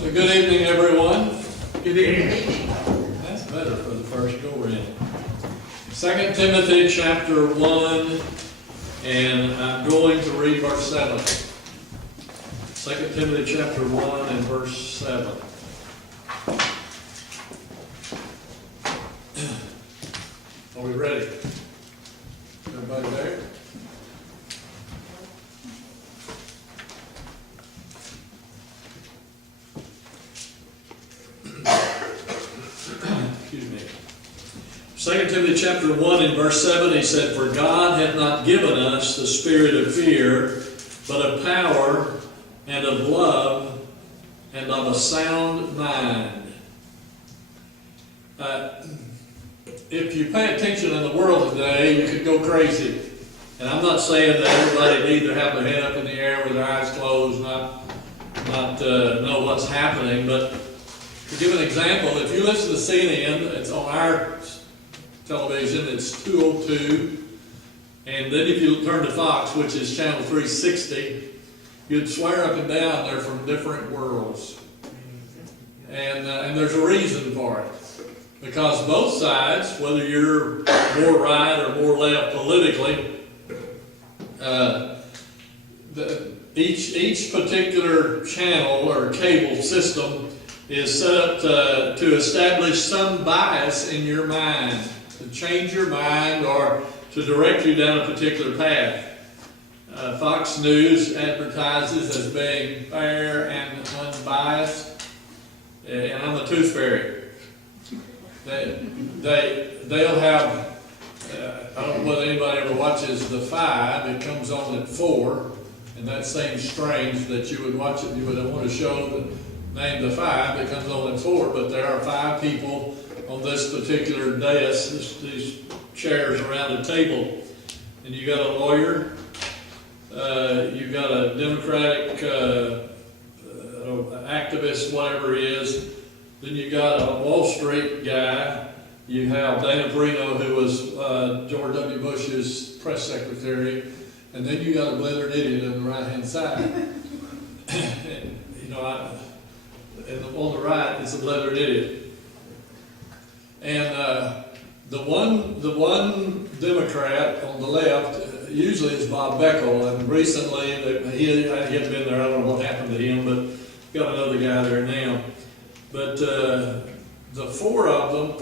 Well, good evening, everyone. Good evening. That's better for the first go-around. 2 Timothy chapter 1, and I'm going to read verse 7. 2 Timothy chapter 1 and verse 7. Are we ready? Everybody there? Excuse me. 2 Timothy chapter 1 and verse 7, he said, "For God hath not given us the spirit of fear, but of power and of love and of a sound mind." If you pay attention in the world today, you could go crazy. And I'm not saying that everybody needs to have their head up in the air with their eyes closed, not know what's happening. But to give an example, if you listen to CNN, it's on our television, it's 202. And then if you turn to Fox, which is channel 360, you'd swear up and down they're from different worlds. And there's a reason for it. Because both sides, whether you're more right or more left politically, each particular channel or cable system is set up to establish some bias in your mind, to change your mind or to direct you down a particular path. Fox News advertises as being fair and unbiased, and I'm a tooth fairy. They'll have, I don't know whether anybody ever watches The Five. It comes on at 4, and that seems strange that you would watch it. You would want to show the name The Five. It comes on at 4, but there are 5 people on this particular dais, these chairs around a table, and you got a lawyer, you got a Democratic activist, whatever he is. Then you got a Wall Street guy. You have Dana Perino, who was George W. Bush's press secretary, and then you got a blithered idiot on the right-hand side. And, and on the right is a blithered idiot. And the one Democrat on the left usually is Bob Beckel, and recently he hadn't been there. I don't know what happened to him, but got another guy there now. But the four of them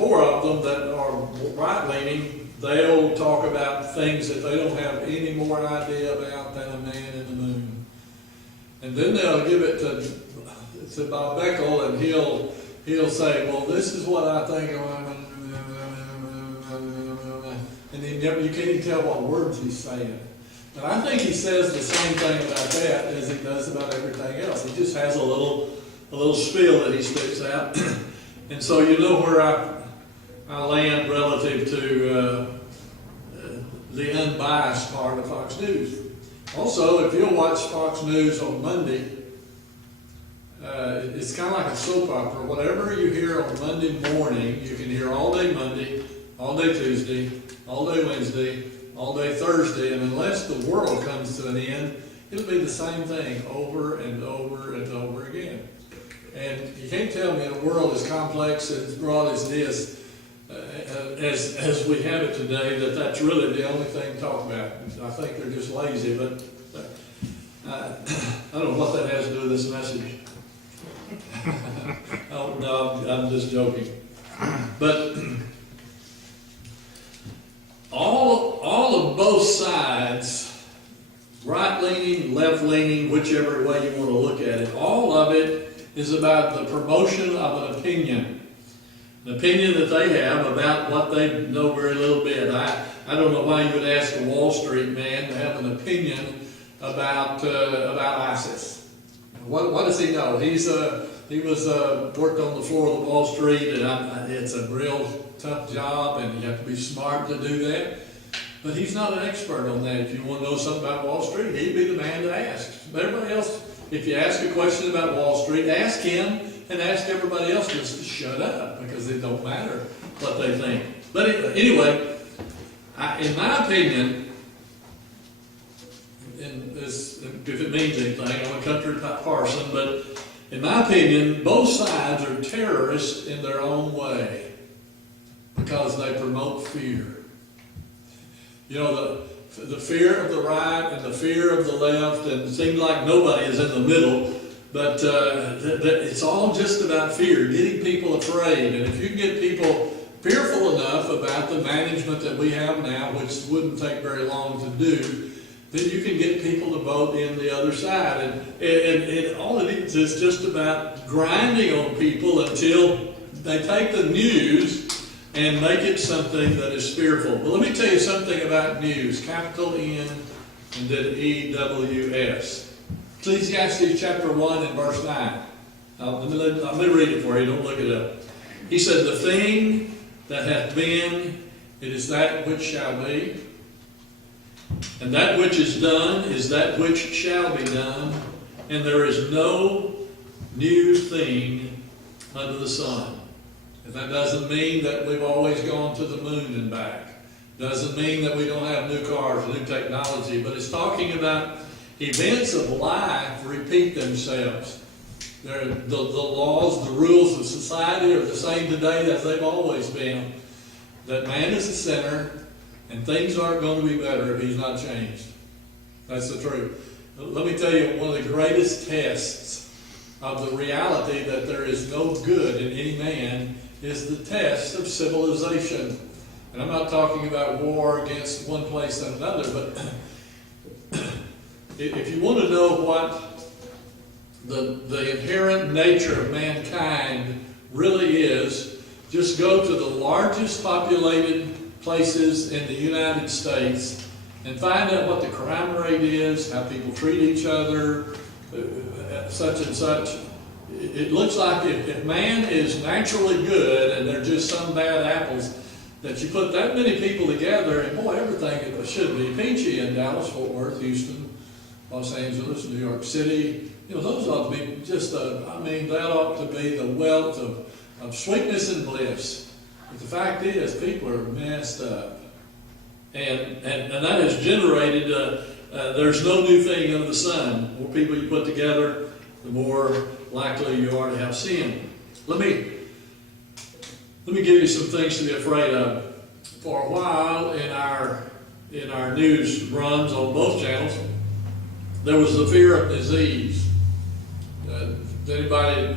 that are right-leaning, they'll talk about things that they don't have any more idea about than a man in the moon. And then they'll give it to Bob Beckel, and he'll say, "Well, this is what I think," and then you can't even tell what words he's saying. And I think he says the same thing about that as he does about everything else. He just has a little spiel that he spits out. And so you know where I land relative to the unbiased part of Fox News. Also, if you'll watch Fox News on Monday, it's kind of like a soap opera. Whatever you hear on Monday morning, you can hear all day Monday, all day Tuesday, all day Wednesday, all day Thursday, and unless the world comes to an end, it'll be the same thing over and over and over again. And you can't tell me in a world as complex and as broad as this, as we have it today, that's really the only thing to talk about. I think they're just lazy, but I don't know what that has to do with this message. Oh, no, I'm just joking. But all of both sides, right-leaning, left-leaning, whichever way you want to look at it, all of it is about the promotion of an opinion that they have about what they know very little bit. I don't know why you would ask a Wall Street man to have an opinion about ISIS. What does he know? He was worked on the floor of the Wall Street, and it's a real tough job, and you have to be smart to do that. But he's not an expert on that. If you want to know something about Wall Street, he'd be the man to ask. Everybody else, if you ask a question about Wall Street, ask him and ask everybody else just to shut up, because it don't matter what they think. But anyway, in my opinion, if it means anything, I'm a country parson, but in my opinion, both sides are terrorists in their own way because they promote fear. You know, the fear of the right and the fear of the left, and it seems like nobody is in the middle, but it's all just about fear, getting people afraid. And if you can get people fearful enough about the management that we have now, which wouldn't take very long to do, then you can get people to vote in the other side. And all it is just about grinding on people until they take the news and make it something that is fearful. But let me tell you something about news, capital N and then E-W-S. Ecclesiastes chapter 1 and verse 9. Let me read it for you, don't look it up. He said, the thing that hath been, it is that which shall be. And that which is done is that which shall be done. And there is no new thing under the sun. And that doesn't mean that we've always gone to the moon and back. Doesn't mean that we don't have new cars, new technology. But it's talking about events of life repeat themselves. The laws, the rules of society are the same today as they've always been. That man is the center, and things aren't going to be better if he's not changed. That's the truth. Let me tell you, one of the greatest tests of the reality that there is no good in any man is the test of civilization. And I'm not talking about war against one place and another, but if you want to know what the inherent nature of mankind really is, just go to the largest populated places in the United States and find out what the crime rate is, how people treat each other, such and such. It looks like if man is naturally good and they're just some bad apples, that you put that many people together and boy, everything should be peachy in Dallas, Fort Worth, Houston, Los Angeles, New York City. You know, those ought to be just, that ought to be the wealth of sweetness and bliss. But the fact is, people are messed up. And that has generated, there's no new thing under the sun. The more people you put together, the more likely you are to have sin. Let me give you some things to be afraid of. For a while in our news runs on both channels, there was the fear of disease. Anybody,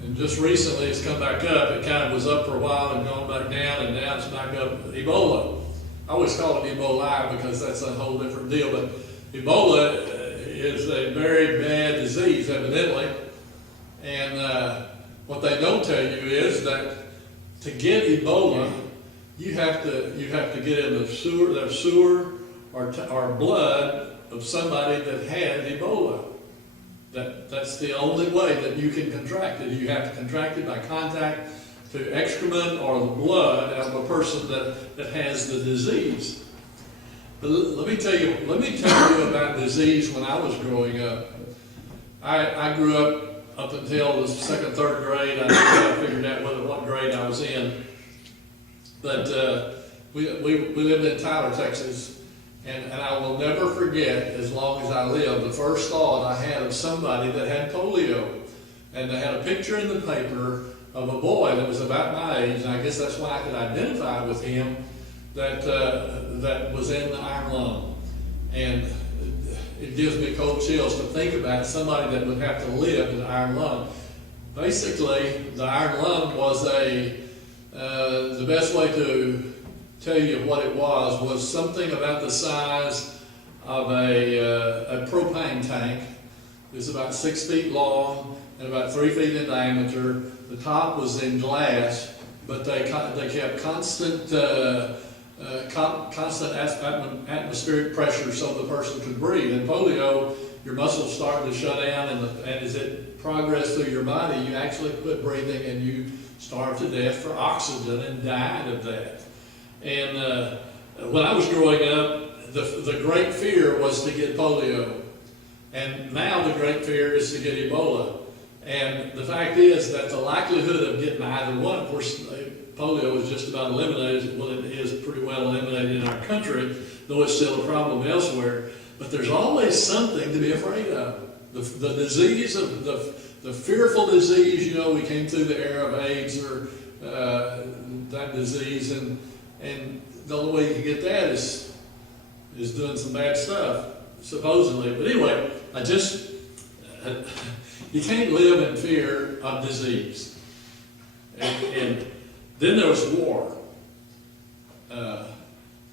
and just recently it's come back up. It kind of was up for a while and gone back down, and now it's back up. Ebola. I always call it Ebola because that's a whole different deal. But Ebola is a very bad disease, evidently. And what they don't tell you is that to get Ebola, you have to get in the sewer or blood of somebody that had Ebola. That's the only way that you can contract it. You have to contract it by contact to excrement or the blood of a person that has the disease. But let me tell you about disease when I was growing up. I grew up until the second, third grade. I figured out what grade I was in. But we lived in Tyler, Texas. And I will never forget, as long as I live, the first thought I had of somebody that had polio. And they had a picture in the paper of a boy that was about my age, and I guess that's why I could identify with him, that was in the iron lung. And it gives me cold chills to think about somebody that would have to live in the iron lung. Basically, the iron lung was the best way to tell you what it was something about the size of a propane tank. It was about 6 feet long and about 3 feet in diameter. The top was in glass, but they kept constant atmospheric pressure so the person could breathe. In polio, your muscles start to shut down, and as it progressed through your body, you actually quit breathing and you starved to death for oxygen and died of that. And when I was growing up, the great fear was to get polio. And now the great fear is to get Ebola. And the fact is that the likelihood of getting either one, of course, polio is just about eliminated. Well, it is pretty well eliminated in our country, though it's still a problem elsewhere. But there's always something to be afraid of. The disease of the the fearful disease. You know, we came through the era of AIDS or that disease, and the only way you can get that is doing some bad stuff, supposedly. But anyway, you can't live in fear of disease. And then there was war.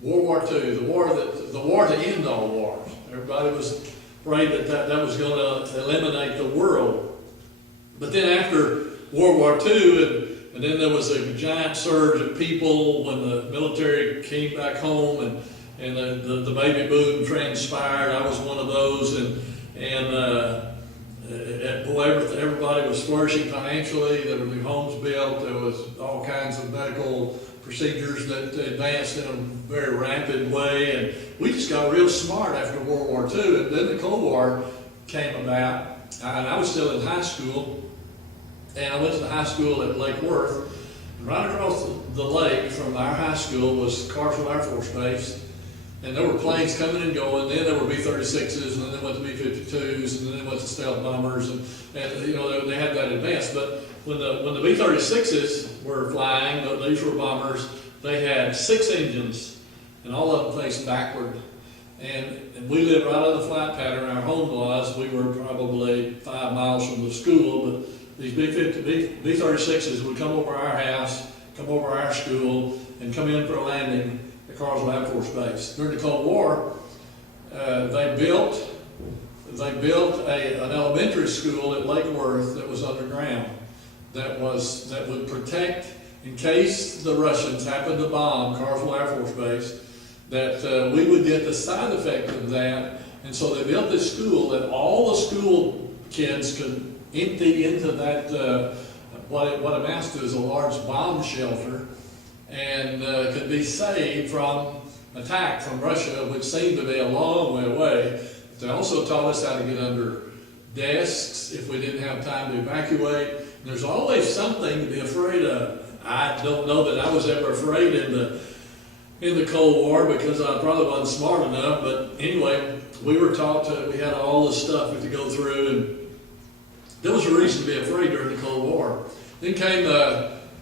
World War II, the war to end all wars. Everybody was afraid that was going to eliminate the world. But then after World War II, and then there was a giant surge of people when the military came back home, and the baby boom transpired. I was one of those, boy, everybody was flourishing financially. There were new homes built. There was all kinds of medical procedures that advanced in a very rapid way, and we just got real smart after World War II. And then the Cold War came about, and I was still in high school, and I went to the high school at Lake Worth. And right across the lake from our high school was Carswell Air Force Base. And there were planes coming and going. Then there were B-36s, and then they went to B-52s, and then they went to stealth bombers, and you know, they had that advance. But when the B-36s were flying, these were bombers, they had 6 engines, and all of them faced backward. And we lived right on the flight pattern. Our home was, we were probably 5 miles from the school, but these B-36s would come over our house, come over our school, and come in for a landing at Carswell Air Force Base. During the Cold War, they built an elementary school at Lake Worth that was underground, that would protect in case the Russians happened to bomb Carswell Air Force Base, that we would get the side effect of that. And so they built this school that all the school kids could empty into that what amounts to is a large bomb shelter, and could be saved from attack from Russia, which seemed to be a long way away. They also taught us how to get under desks if we didn't have time to evacuate. And there's always something to be afraid of. I don't know that I was ever afraid in the Cold War, because I probably wasn't smart enough. But anyway, we were taught we had all this stuff we had to go through, and there was a reason to be afraid during the Cold War. Then came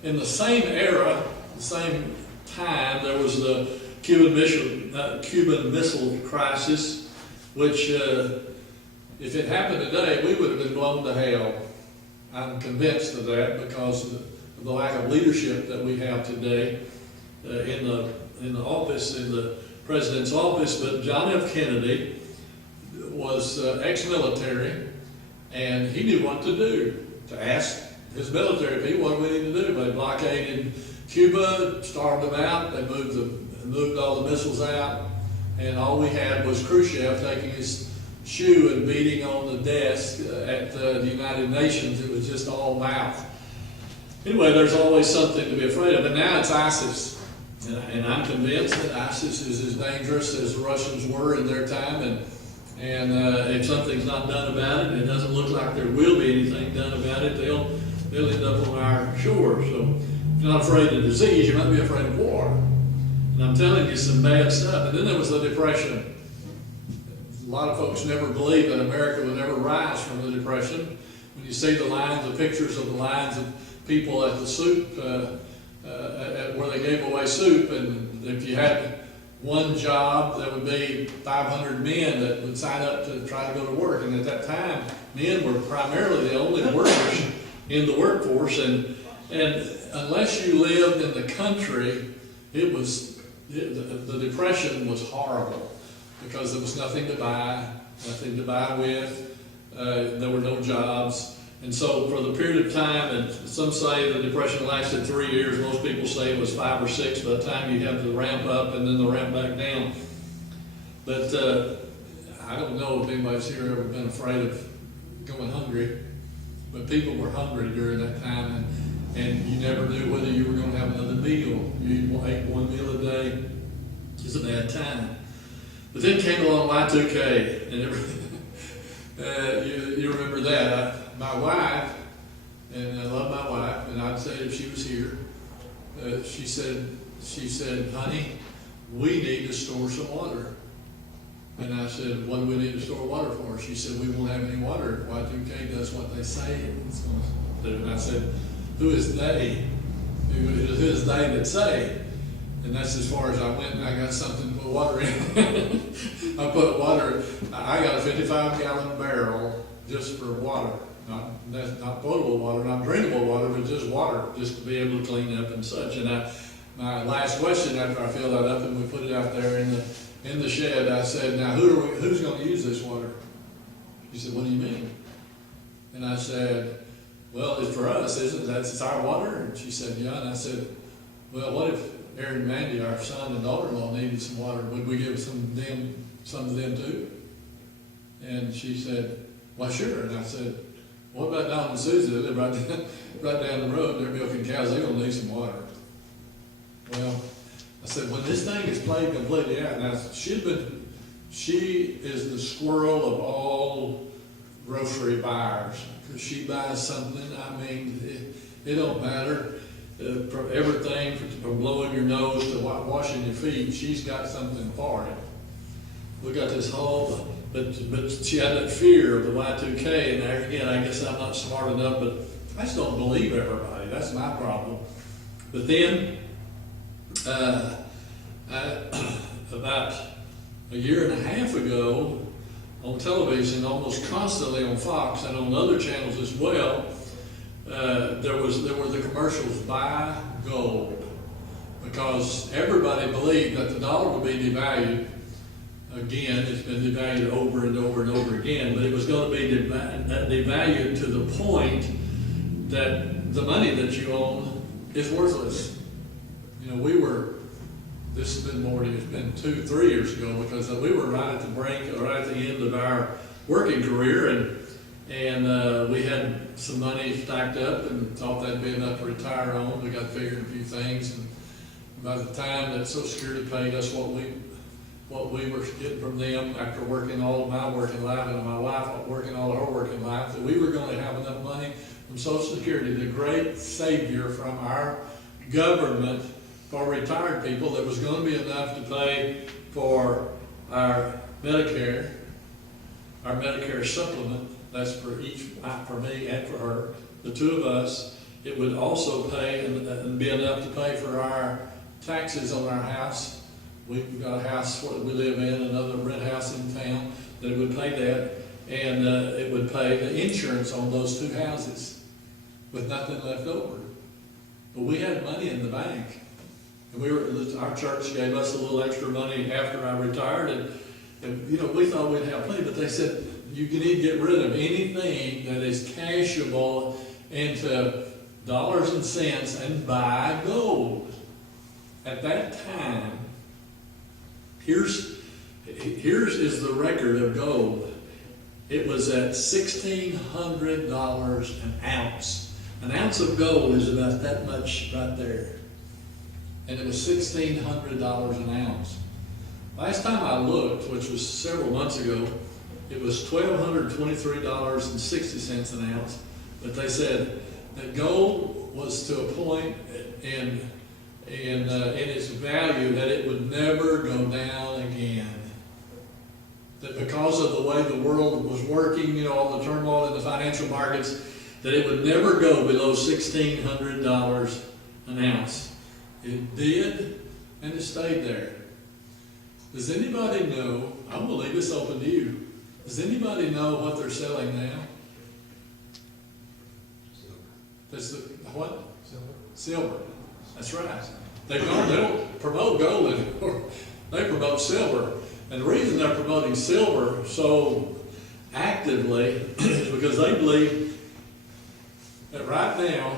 in the same era, the same time, there was the Cuban Missile Crisis, which if it happened today, we would have been blown to hell. I'm convinced of that because of the lack of leadership that we have today in the office, in the president's office. But John F. Kennedy was ex-military, and he knew what to do, to ask his military people, what do we need to do? They blockaded Cuba, starved them out, they moved all the missiles out, and all we had was Khrushchev taking his shoe and beating on the desk at the United Nations. It was just all mouth. Anyway, there's always something to be afraid of, but now it's ISIS. And I'm convinced that ISIS is as dangerous as the Russians were in their time, and if something's not done about it, and it doesn't look like there will be anything done about it, they'll end up on our shores. So if you're not afraid of disease, you might be afraid of war. And I'm telling you some bad stuff. And then there was the Depression. A lot of folks never believed that America would ever rise from the Depression. When you see the pictures of the lines of people at the soup, where they gave away soup, and if you had one job, there would be 500 men that would sign up to try to go to work. And at that time, men were primarily the only workers in the workforce. And unless you lived in the country, the Depression was horrible, because there was nothing to buy with. There were no jobs. And so for the period of time, and some say the Depression lasted 3 years, most people say it was 5 or 6 by the time you have the ramp up and then the ramp back down. But I don't know if anybody's here ever been afraid of going hungry, but people were hungry during that time, and you never knew whether you were going to have another meal. You ate one meal a day. It's a bad time. But then came along Y2K, and everything. You remember that. My wife, and I love my wife, and I'd say if she was here, she said, honey, we need to store some water. And I said, what do we need to store water for? She said, we won't have any water if Y2K does what they say it's going to do. And I said, who is they? Who is they that say? And that's as far as I went, and I got something to put water in. I put water, I got a 55-gallon barrel just for water. That's not potable water, not drinkable water, but just water, just to be able to clean up and such. And my last question after I filled that up and we put it out there in the shed, I said, now who's going to use this water? She said, what do you mean? And I said, well, it's for us, isn't it? It's our water? And she said, yeah. And I said, well, what if Aaron and Mandy, our son and daughter-in-law, needed some water? Would we give some to them too? And she said, well, sure. And I said, what about Don and Susie? They live right down the road. They're milking cows. They're going to need some water. Well, I said, when this thing is played completely out, now she is the squirrel of all grocery buyers. Because she buys something, I mean, it don't matter. From everything from blowing your nose to washing your feet, she's got something for it. We got this whole, but she had that fear of the Y2K, and there again, I guess I'm not smart enough, but I just don't believe everybody. That's my problem. But then, about a year and a half ago, on television, almost constantly on Fox and on other channels as well, there were the commercials, buy gold, because everybody believed that the dollar would be devalued. Again, it's been devalued over and over and over again, but it was going to be devalued to the point that the money that you own is worthless. You know, this has been more, it's been 2-3 years ago, because we were right at the brink, or right at the end of our working career, and we had some money stacked up and thought that'd be enough to retire on. We got figured a few things, and by the time that Social Security paid us what we were getting from them after working all of my working life and my wife working all of her working life, that we were going to have enough money from Social Security, the great savior from our government for retired people, that was going to be enough to pay for our Medicare supplement. That's for me and for her, the two of us. It would also pay and be enough to pay for our taxes on our house. We've got a house that we live in, another rent house in town, that it would pay that, and it would pay the insurance on those two houses with nothing left over. But we had money in the bank, and our church gave us a little extra money after I retired, and we thought we'd have plenty, but they said, you need to get rid of anything that is cashable into dollars and cents and buy gold. At that time, here's is the record of gold. It was at $1,600 an ounce. An ounce of gold is about that much right there. And it was $1,600 an ounce. Last time I looked, which was several months ago, it was $1,223.60 an ounce. But they said that gold was to a point in its value that it would never go down again. That because of the way the world was working, all the turmoil in the financial markets, that it would never go below $1,600 an ounce. It did, and it stayed there. Does anybody know, I'm going to leave this open to you, does anybody know what they're selling now? What? Silver. That's right. They don't promote gold anymore. They promote silver. And the reason they're promoting silver so actively is because they believe that right now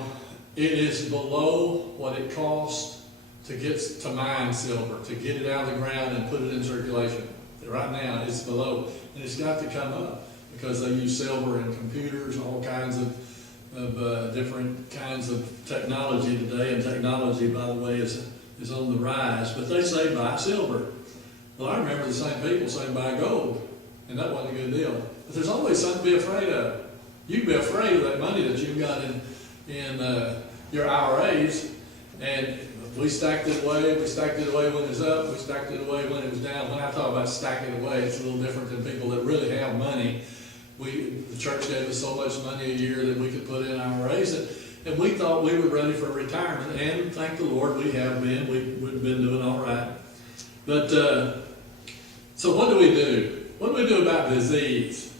it is below what it costs to mine silver, to get it out of the ground and put it in circulation. Right now it's below, and it's got to come up because they use silver in computers, all kinds of different kinds of technology today, and technology, by the way, is on the rise. But they say buy silver. Well, I remember the same people saying buy gold, and that wasn't a good deal. But there's always something to be afraid of. You can be afraid of that money that you've got in your IRAs, and we stacked it away. We stacked it away when it was up. We stacked it away when it was down. When I talk about stacking it away, it's a little different than people that really have money. The church gave us so much money a year that we could put in IRAs, and we thought we were ready for retirement. And thank the Lord, we have been. We've been doing all right. But so what do we do? What do we do about disease?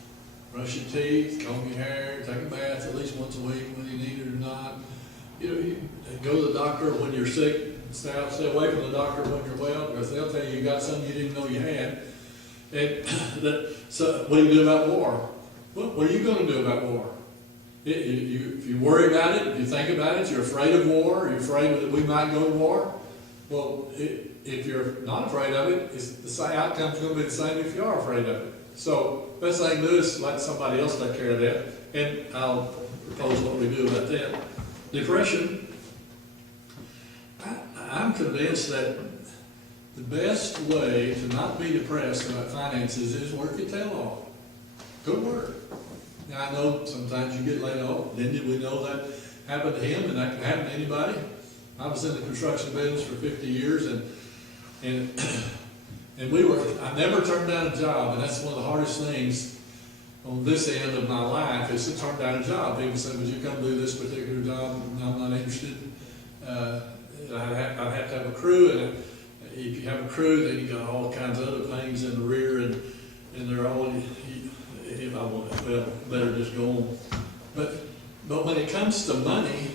Brush your teeth, comb your hair, take a bath at least once a week, whether you need it or not. You go to the doctor when you're sick. Stay away from the doctor when you're well, because they'll tell you got something you didn't know you had. And so what do you do about war? What are you going to do about war? If you worry about it, if you think about it, you're afraid of war, you're afraid that we might go to war. Well, if you're not afraid of it, the outcome's going to be the same if you are afraid of it. So best thing to do is let somebody else take care of that. And I'll propose what we do about that. Depression. I'm convinced that the best way to not be depressed about finances is work your tail off. Go to work. Now, I know sometimes you get laid off. We know that happened to him, and that can happen to anybody. I was in the construction business for 50 years, and I never turned down a job, and that's one of the hardest things on this end of my life is to turn down a job. People say, would you come do this particular job? No, I'm not interested. I'd have to have a crew, and if you have a crew, then you got all kinds of other things in the rear, and they're all, if I want it, well, better just go on. But when it comes to money,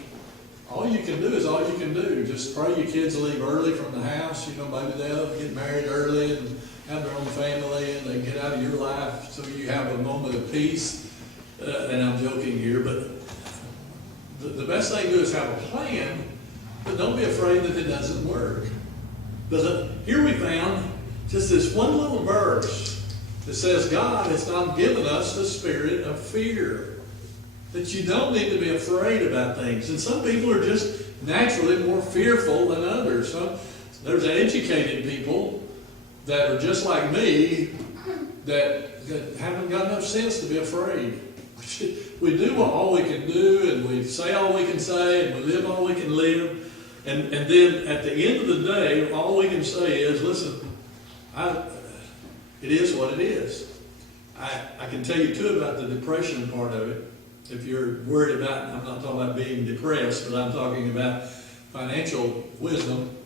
all you can do is all you can do. Just pray your kids leave early from the house. Maybe they'll get married early and have their own family, and they get out of your life so you have a moment of peace. And I'm joking here, but the best thing to do is have a plan, but don't be afraid that it doesn't work. But here we found just this one little verse that says God has not given us the spirit of fear. That you don't need to be afraid about things. And some people are just naturally more fearful than others. There's educated people that are just like me that haven't got enough sense to be afraid. We do all we can do, and we say all we can say, and we live all we can live. And then at the end of the day, all we can say is, listen, it is what it is. I can tell you too about the depression part of it. If you're worried about, I'm not talking about being depressed, but I'm talking about financial wisdom.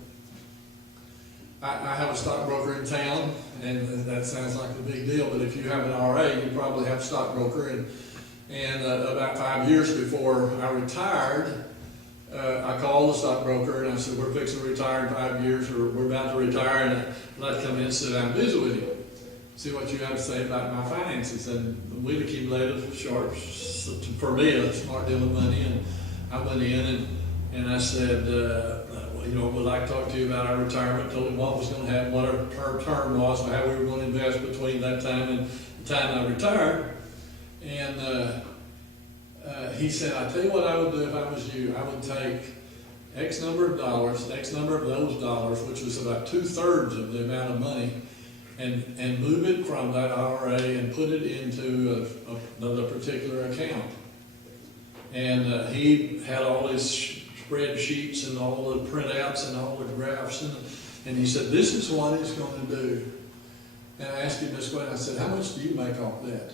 I have a stockbroker in town, and that sounds like a big deal, but if you have an RA, you probably have a stockbroker. And about 5 years before I retired, I called the stockbroker and I said, we're fixing to retire in 5 years, or we're about to retire, and I'd like to come in and sit down and visit with you. See what you have to say about my finances. And we'd accumulated short, for me, a smart deal of money. And I went in and I said, would like to talk to you about our retirement. Told him what was going to happen, what our term was, how we were going to invest between that time and the time I retired. And he said, I tell you what I would do if I was you. I would take X number of dollars, X number of those dollars, which was about 2/3 of the amount of money, and move it from that IRA and put it into another particular account. And he had all his spreadsheets and all the printouts and all the graphs, and he said, this is what he's going to do. And I asked him this question, I said, how much do you make off that?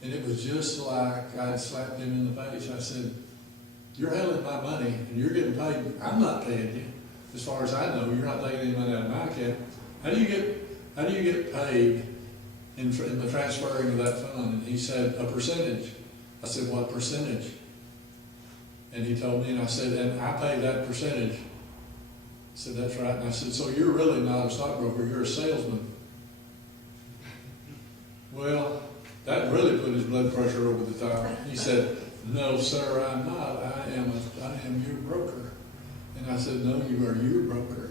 And it was just like I had slapped him in the face. I said, you're handling my money and you're getting paid. I'm not paying you. As far as I know, you're not taking any money out of my account. How do you get paid in the transferring of that fund? And he said, a percentage. I said, what percentage? And he told me, and I said, and I pay that percentage. I said, that's right. And I said, so you're really not a stockbroker, you're a salesman. Well, that really put his blood pressure over the top. He said, no, sir, I'm not. I am your broker. And I said, no, you are your broker.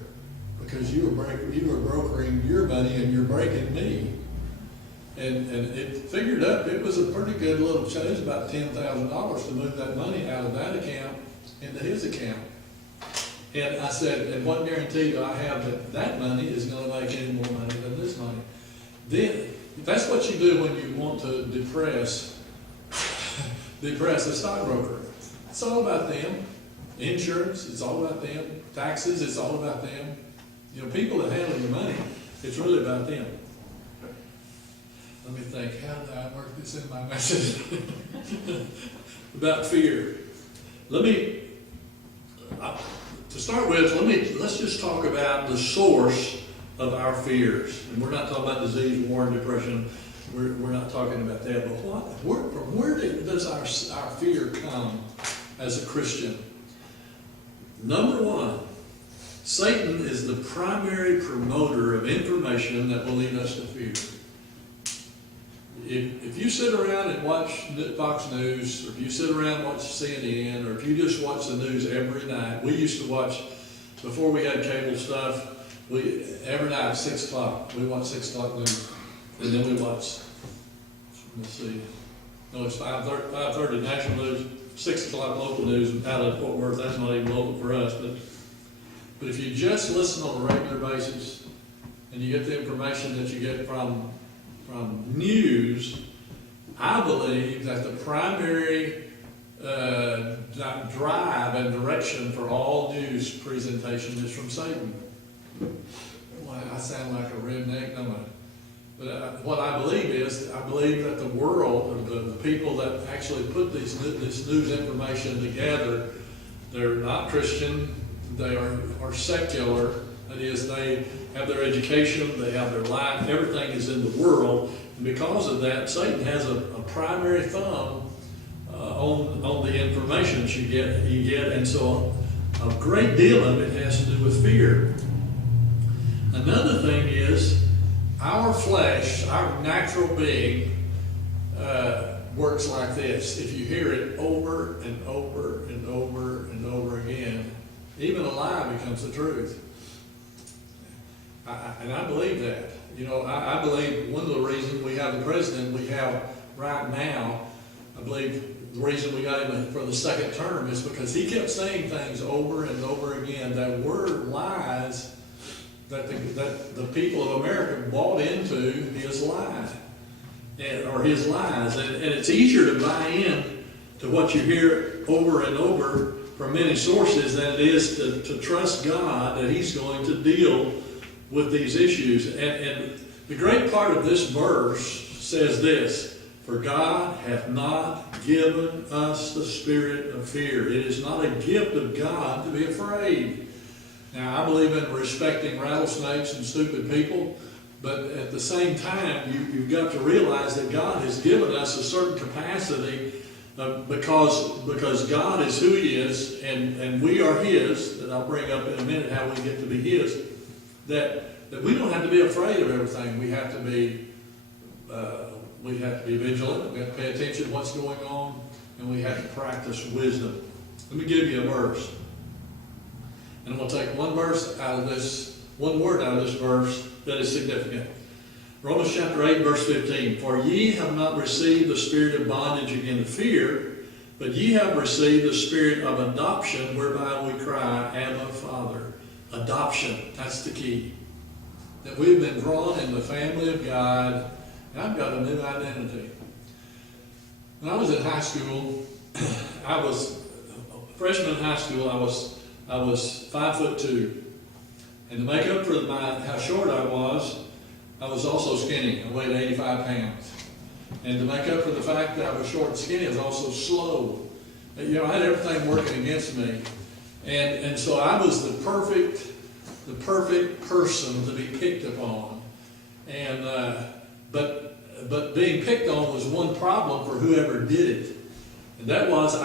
Because you were brokering your money and you're breaking me. And it figured up, it was a pretty good little change, about $10,000 to move that money out of that account into his account. And I said, and what guarantee do I have that money is going to make any more money than this money? Then, that's what you do when you want to depress a stockbroker. It's all about them. Insurance, it's all about them. Taxes, it's all about them. You know, people that handle your money, it's really about them. Let me think, how do I work this in my message? About fear. To start with, let's just talk about the source of our fears. And we're not talking about disease, war, and depression. We're not talking about that. But from where does our fear come as a Christian? Number one, Satan is the primary promoter of information that will lead us to fear. If you sit around and watch Fox News, or if you sit around and watch CNN, or if you just watch the news every night, we used to watch, before we had cable stuff, every night at 6 o'clock, we watch 6 o'clock news. And then we watch, let's see, no, it's 5:30 national news, 6 o'clock local news out of Fort Worth. That's not even local for us. But if you just listen on a regular basis, and you get the information that you get from news, I believe that the primary drive and direction for all news presentation is from Satan. Well, I sound like a redneck, don't I? But what I believe is, I believe that the world, or the people that actually put this news information together, they're not Christian, they are secular. That is, they have their education, they have their life, everything is in the world. And because of that, Satan has a primary thumb on the information that you get. And so a great deal of it has to do with fear. Another thing is, our flesh, our natural being, works like this. If you hear it over and over and over and over again, even a lie becomes the truth. And I believe that. You know, I believe one of the reasons we have the president we have right now, I believe the reason we got him for the second term is because he kept saying things over and over again that were lies that the people of America bought into his lie, or his lies. And it's easier to buy in to what you hear over and over from many sources than it is to trust God that He's going to deal with these issues. And the great part of this verse says this: for God hath not given us the spirit of fear. It is not a gift of God to be afraid. Now, I believe in respecting rattlesnakes and stupid people, but at the same time, you've got to realize that God has given us a certain capacity because God is who He is, and we are His, that I'll bring up in a minute how we get to be His, that we don't have to be afraid of everything. We have to be vigilant. We have to pay attention to what's going on, and we have to practice wisdom. Let me give you a verse. And I'm going to take one word out of this verse that is significant. Romans chapter 8, verse 15. For ye have not received the spirit of bondage again to fear, but ye have received the spirit of adoption, whereby we cry, Abba, Father. Adoption, that's the key. That we've been drawn in the family of God, and I've got a new identity. When I was in high school, I was a freshman in high school, I was 5'2", and to make up for how short I was also skinny. I weighed 85 pounds. And to make up for the fact that I was short and skinny, I was also slow. You know, I had everything working against me. And so I was the perfect person to be picked upon. And but being picked on was one problem for whoever did it. And that was,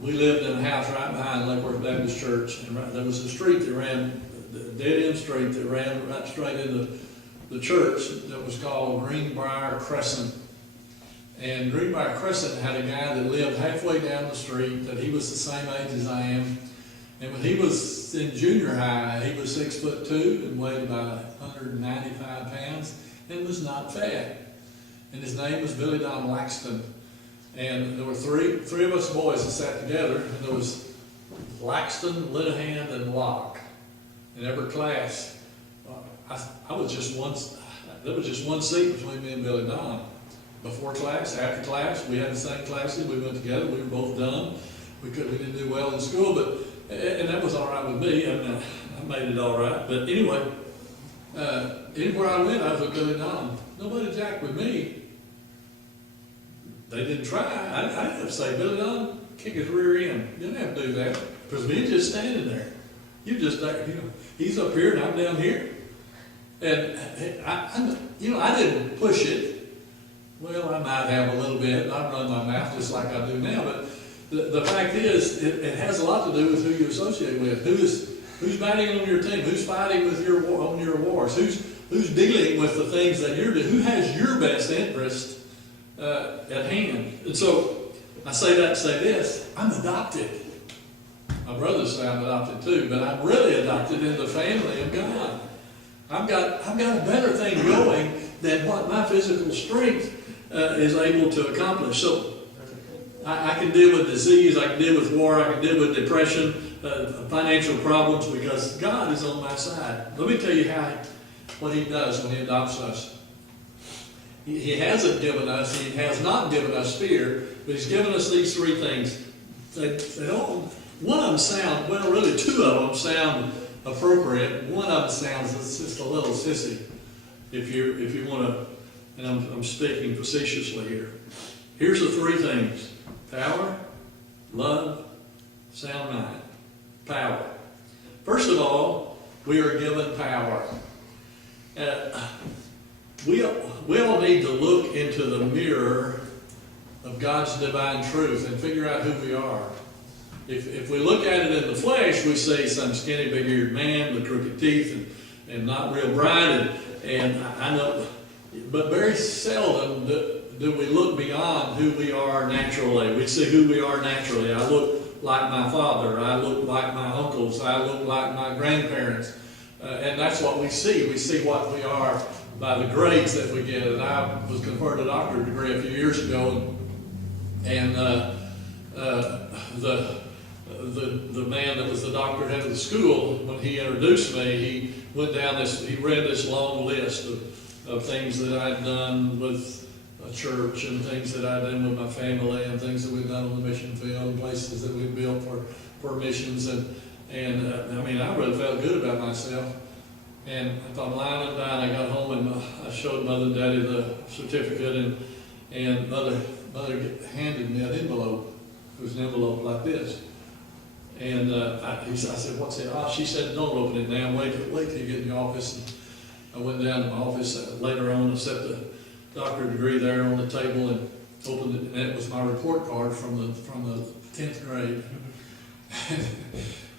we lived in a house right behind Lakeworth Baptist Church, and there was a street that ran, a dead-end street that ran right straight into the church that was called Greenbrier Crescent. And Greenbrier Crescent had a guy that lived halfway down the street, that he was the same age as I am. And when he was in junior high, he was 6'2" and weighed about 195 pounds and was not fat. And his name was Billy Don Laxton. And there were three of us boys that sat together, and there was Laxton, Linehan, and Locke in every class. There was just one seat between me and Billy Don. Before class, after class, we had the same classes, we went together, we were both dumb. we didn't do well in school, and that was all right with me. I mean, I made it all right. But anyway, anywhere I went, I was with Billy Don. Nobody jacked with me. They didn't try. I didn't have to say, Billy Don, kick his rear end. You didn't have to do that, because me just standing there. You just there, he's up here and I'm down here. And I didn't push it. Well, I might have a little bit. I run my mouth just like I do now. But the fact is, it has a lot to do with who you associate with. Who's batting on your team? Who's fighting with on your wars? Who's dealing with the things that you're doing? Who has your best interest at hand? And so I say that to say this: I'm adopted. My brothers say I'm adopted too, but I'm really adopted in the family of God. I've got a better thing going than what my physical strength is able to accomplish. So I can deal with disease, I can deal with war, I can deal with depression, financial problems, because God is on my side. Let me tell you what He does when He adopts us. He hasn't given us, He has not given us fear, but He's given us these three things. One of them sound, well, really two of them sound appropriate. One of them sounds just a little sissy, if you want to, and I'm speaking facetiously here. Here's the three things: power, love, sound mind. Power. First of all, we are given power. We all need to look into the mirror of God's divine truth and figure out who we are. If we look at it in the flesh, we see some skinny, big-eared man with crooked teeth and not real bright. And I know, but very seldom do we look beyond who we are naturally. We see who we are naturally. I look like my father. I look like my uncles. I look like my grandparents. And that's what we see. We see what we are by the grades that we get. And I was conferred a doctorate degree a few years ago, and the man that was the doctor head of the school, when he introduced me, he went down he read this long list of things that I'd done with a church, and things that I'd done with my family, and things that we'd done on the mission field, and places that we'd built for missions, and I mean, I really felt good about myself. And if I'm lying down, I got home and I showed Mother and Daddy the certificate, and Mother handed me an envelope. It was an envelope like this. And I said, "What's it?" Oh, she said, "Don't open it now. Wait till you get in the office." And I went down to my office later on and set the doctorate degree there on the table and opened it, and it was my report card from the 10th grade.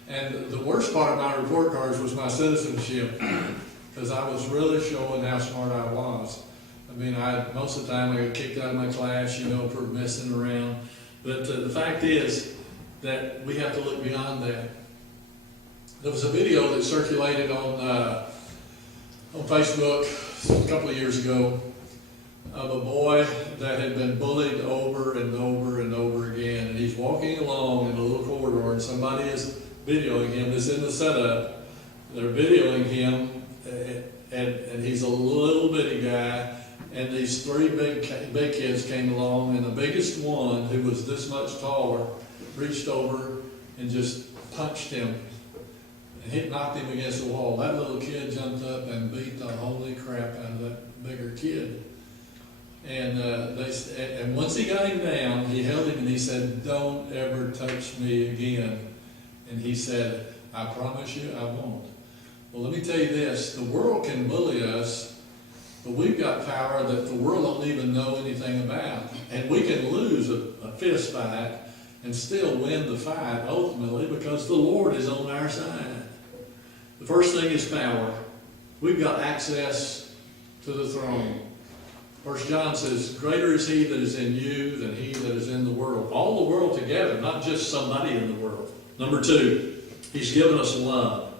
And the worst part of my report cards was my citizenship, because I was really showing how smart I was. I mean, most of the time I got kicked out of my class, for messing around. But the fact is that we have to look beyond that. There was a video that circulated on Facebook a couple of years ago of a boy that had been bullied over and over and over again. And he's walking along in a little corridor, and somebody is videoing him. It's in the setup. They're videoing him, and he's a little bitty guy. And these three big kids came along, and the biggest one, who was this much taller, reached over and just punched him. And knocked him against the wall. That little kid jumped up and beat the holy crap out of that bigger kid. And once he got him down, he held him and he said, "Don't ever touch me again." And he said, "I promise you I won't." Well, let me tell you this. The world can bully us, but we've got power that the world don't even know anything about. And we can lose a fist fight and still win the fight ultimately, because the Lord is on our side. The first thing is power. We've got access to the throne. 1 John says, "Greater is He that is in you than he that is in the world." All the world together, not just somebody in the world. Number two, He's given us love.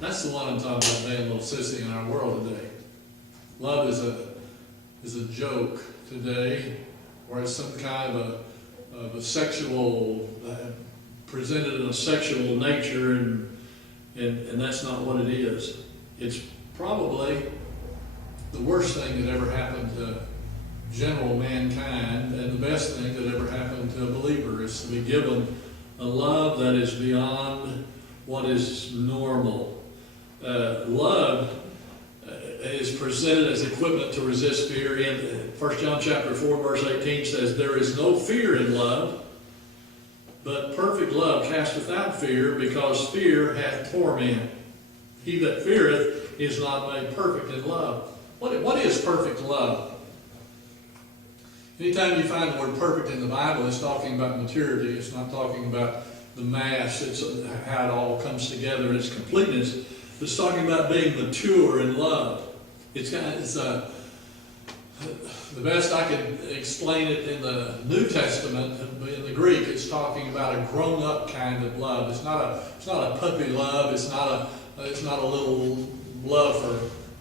That's the one I'm talking about being a little sissy in our world today. Love is a joke today, or it's some kind of a sexual, presented in a sexual nature, and that's not what it is. It's probably the worst thing that ever happened general mankind, and the best thing that ever happened to a believer is to be given a love that is beyond what is normal. Love is presented as equipment to resist fear. In 1 John chapter 4, verse 18 says, "There is no fear in love, but perfect love casteth out fear, because fear hath torment. He that feareth is not made perfect in love." What is perfect love? Anytime you find the word perfect in the Bible, it's talking about maturity. It's not talking about the mass. It's how it all comes together in its completeness. It's talking about being mature in love. The best I can explain it in the New Testament, in the Greek, it's talking about a grown-up kind of love. It's not a puppy love. It's not a little love for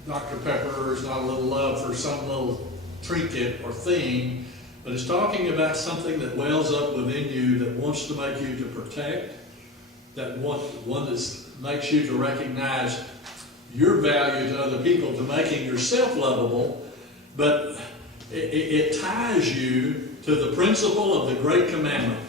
Dr. Pepper. It's not a little love for some little trinket or thing. But it's talking about something that wells up within you, that wants to make you to protect, one that makes you to recognize your value to other people, to making yourself lovable, but it ties you to the principle of the great commandment.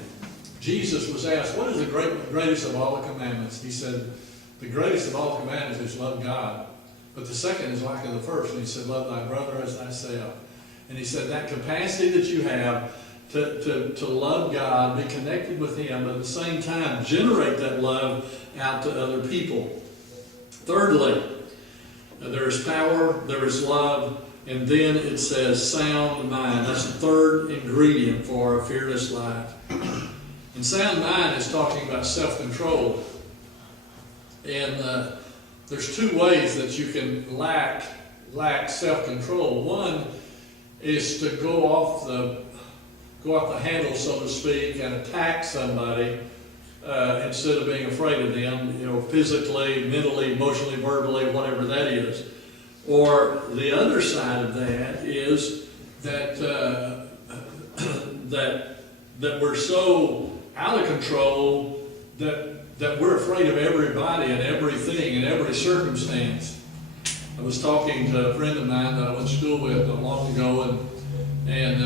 Jesus was asked, what is the greatest of all the commandments? He said, the greatest of all the commandments is love God. But the second is like the first. And he said, love thy brother as thyself. And he said that capacity that you have to love God, be connected with Him, but at the same time generate that love out to other people. Thirdly, there is power, there is love, and then it says sound mind. That's the third ingredient for a fearless life. And sound mind is talking about self-control. And there's two ways that you can lack self-control. One is to go off the handle, so to speak, and attack somebody instead of being afraid of them, physically, mentally, emotionally, verbally, whatever that is. Or the other side of that is that that we're so out of control that we're afraid of everybody and everything and every circumstance. I was talking to a friend of mine that I went to school with not long ago, and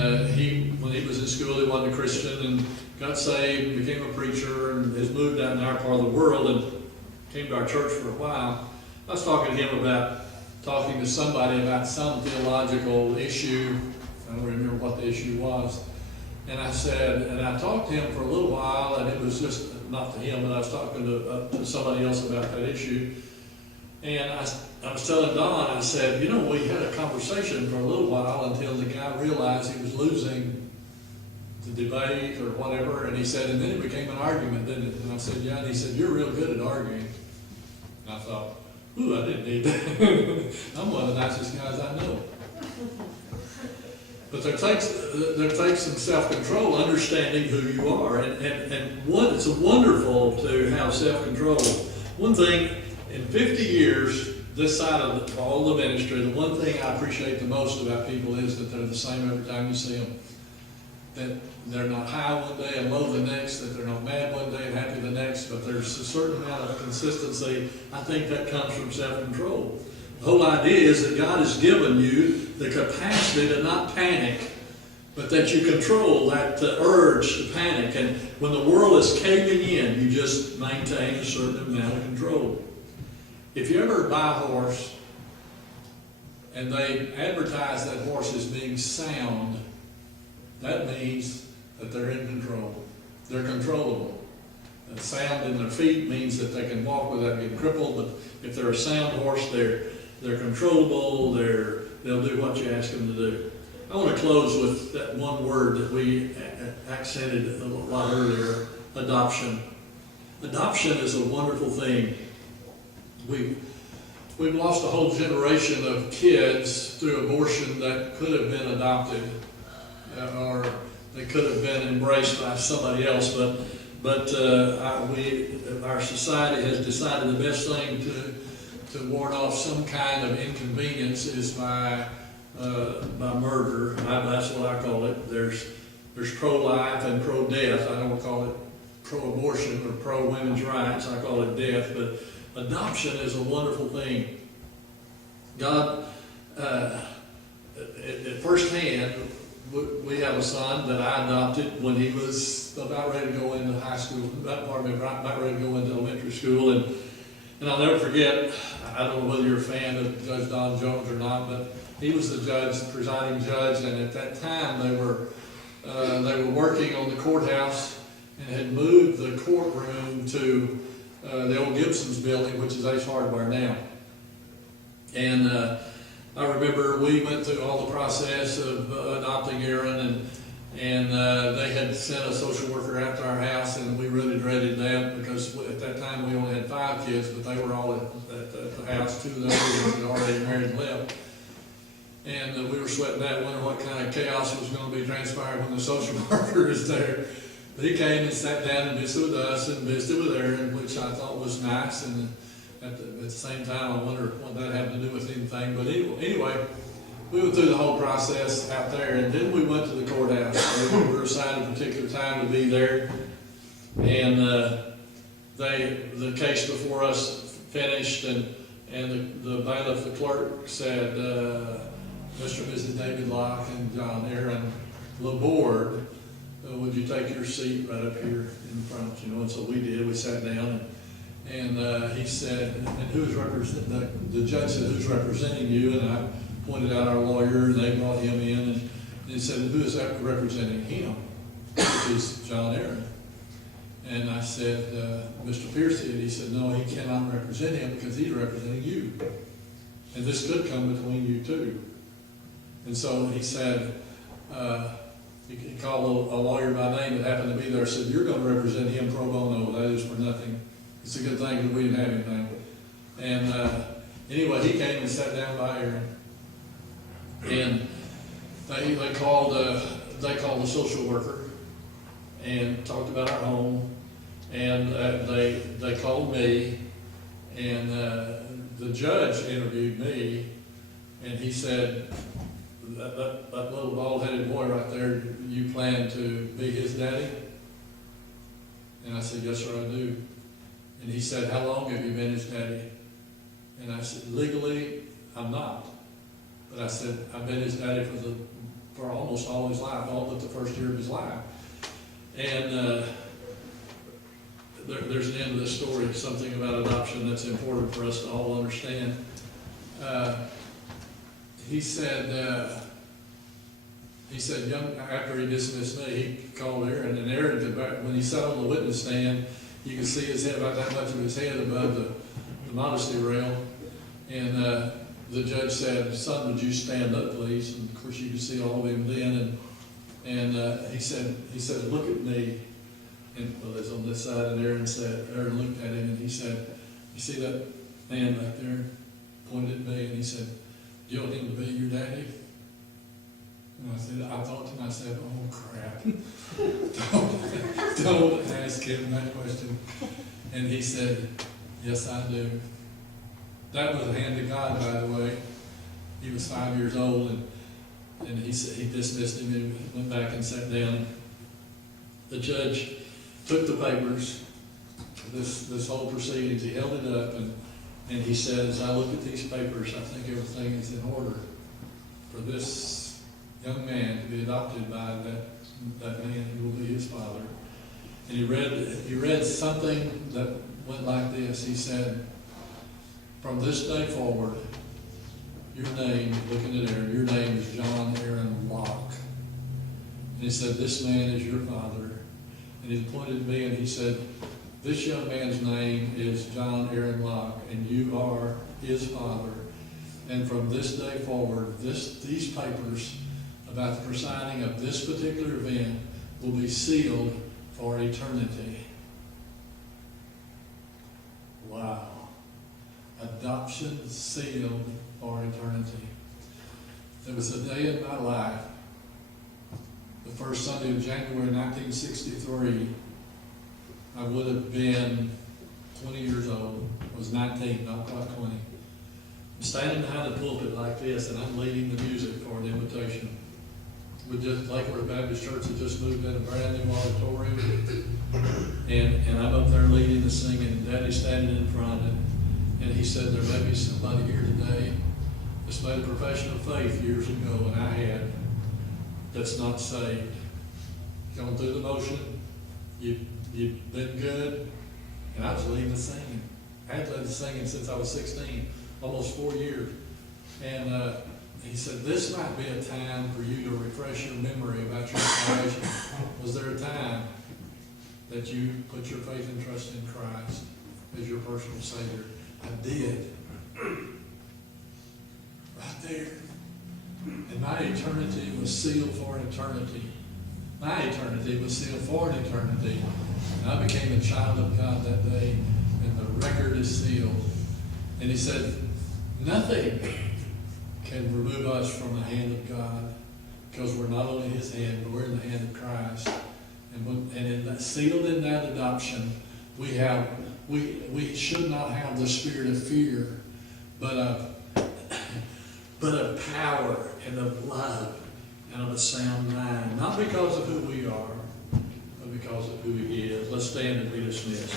when he was in school, he wasn't a Christian, and got saved, became a preacher, and has moved out in our part of the world, and came to our church for a while. I was talking to him about talking to somebody about some theological issue. I don't remember what the issue was. And I talked to him for a little while, and it was just, not to him, but I was talking to somebody else about that issue. And I was telling Don, I said, we had a conversation for a little while until the guy realized he was losing the debate or whatever. And he said, and then it became an argument, didn't it? And I said, yeah. And he said, you're real good at arguing. And I thought, ooh, I didn't need that. I'm one of the nicest guys I know. But there takes some self-control, understanding who you are. It's wonderful to have self-control. One thing, in 50 years, this side of all the ministry, the one thing I appreciate the most about people is that they're the same every time you see them. That they're not high one day and low the next, that they're not mad one day and happy the next, but there's a certain amount of consistency. I think that comes from self-control. The whole idea is that God has given you the capacity to not panic, but that you control that urge to panic. And when the world is caving in, you just maintain a certain amount of control. If you ever buy a horse and they advertise that horse as being sound, that means that they're in control. They're controllable. And sound in their feet means that they can walk without getting crippled, but if they're a sound horse, they're controllable, they'll do what you ask them to do. I want to close with that one word that we accented a lot earlier, adoption. Adoption is a wonderful thing. We've lost a whole generation of kids through abortion that could have been adopted, or they could have been embraced by somebody else, but our society has decided the best thing to ward off some kind of inconvenience is by murder. That's what I call it. There's pro-life and pro-death. I don't call it pro-abortion or pro-women's rights. I call it death. But adoption is a wonderful thing. God, at first hand, we have a son that I adopted when he was about ready to go into high school, about ready to go into elementary school, and I'll never forget, I don't know whether you're a fan of Judge Don Jones or not, but he was the presiding judge, and at that time they were working on the courthouse and had moved the courtroom to the old Gibson's building, which is Ace Hardware now. And I remember we went through all the process of adopting Aaron, and they had sent a social worker out to our house, and we really dreaded that because at that time we only had 5 kids, but they were all at the house. 2 of those had already married and left. And we were sweating that, wondering what kind of chaos was going to be transpiring when the social worker is there. But he came and sat down and visited with us and visited with Aaron, which I thought was nice. And at the same time, I wonder what that had to do with anything. But anyway, we went through the whole process out there, and then we went to the courthouse. We were assigned a particular time to be there, and the case before us finished, and the bailiff, the clerk, said, Mr. and Mrs. David Locke and John Aaron, the board, would you take your seat right up here in front? And so we did. We sat down, and he said, and who's representing? The judge said, who's representing you? And I pointed out our lawyer, and they brought him in, and he said, who is that representing him? Which is John Aaron. And I said, Mr. Piercy, and he said, no, he cannot represent him because he's representing you. And this could come between you two. And so he said, he called a lawyer by name that happened to be there, said, you're going to represent him pro bono. That is for nothing. It's a good thing that we didn't have anything. And anyway, he came and sat down by Aaron. And they called the social worker and talked about our home. And they called me, and the judge interviewed me, and he said, that little bald-headed boy right there, you plan to be his daddy? And I said, yes, sir, I do. And he said, how long have you been his daddy? And I said, legally, I'm not. But I said, I've been his daddy for almost all his life, all but the first year of his life. And there's an end to this story, something about adoption that's important for us to all understand. He said, after he dismissed me, he called Aaron, and Aaron, when he sat on the witness stand, you could see his head, about that much of his head above the modesty rail. And the judge said, son, would you stand up, please? And of course, you could see all of him then. And he said, look at me. And well, it's on this side, and Aaron looked at him, and he said, you see that man back there? Pointed at me, and he said, do you want him to be your daddy? And I thought to myself, oh crap, don't ask him that question. And he said, yes, I do. That was a hand of God, by the way. He was 5 years old, and he said he dismissed him and went back and sat down. The judge took the papers, this whole proceedings, he held it up, and he said, as I look at these papers, I think everything is in order for this young man to be adopted by that man who will be his father. And he read something that went like this. He said, from this day forward, your name, looking at Aaron, your name is John Aaron Locke. And he said, this man is your father. And he pointed at me and he said, this young man's name is John Aaron Locke, and you are his father. And from this day forward, these papers about the presiding of this particular event will be sealed for eternity. Wow. Adoption sealed for eternity. There was a day in my life, the first Sunday of January 1963, I would have been 20 years old. I was 19, not quite 20. I'm standing behind the pulpit like this, and I'm leading the music for an invitation. Lakewood Baptist Church had just moved in a brand new auditorium, and I'm up there leading the singing, and Daddy's standing in front, and he said, there may be somebody here today that's made a profession of faith years ago, and I had. that's not saved. Going through the motion, you've been good, and I was leading the singing. I had led the singing since I was 16, almost 4 years. And he said, this might be a time for you to refresh your memory about your salvation. Was there a time that you put your faith and trust in Christ as your personal Savior? I did. Right there. And my eternity was sealed for an eternity. My eternity was sealed for an eternity. And I became a child of God that day, and the record is sealed. And he said, nothing can remove us from the hand of God, because we're not only his hand, but we're in the hand of Christ. And in that, sealed in that adoption, we should not have the spirit of fear, but of power and of love and of a sound mind. Not because of who we are, but because of who he is. Let's stand and be dismissed.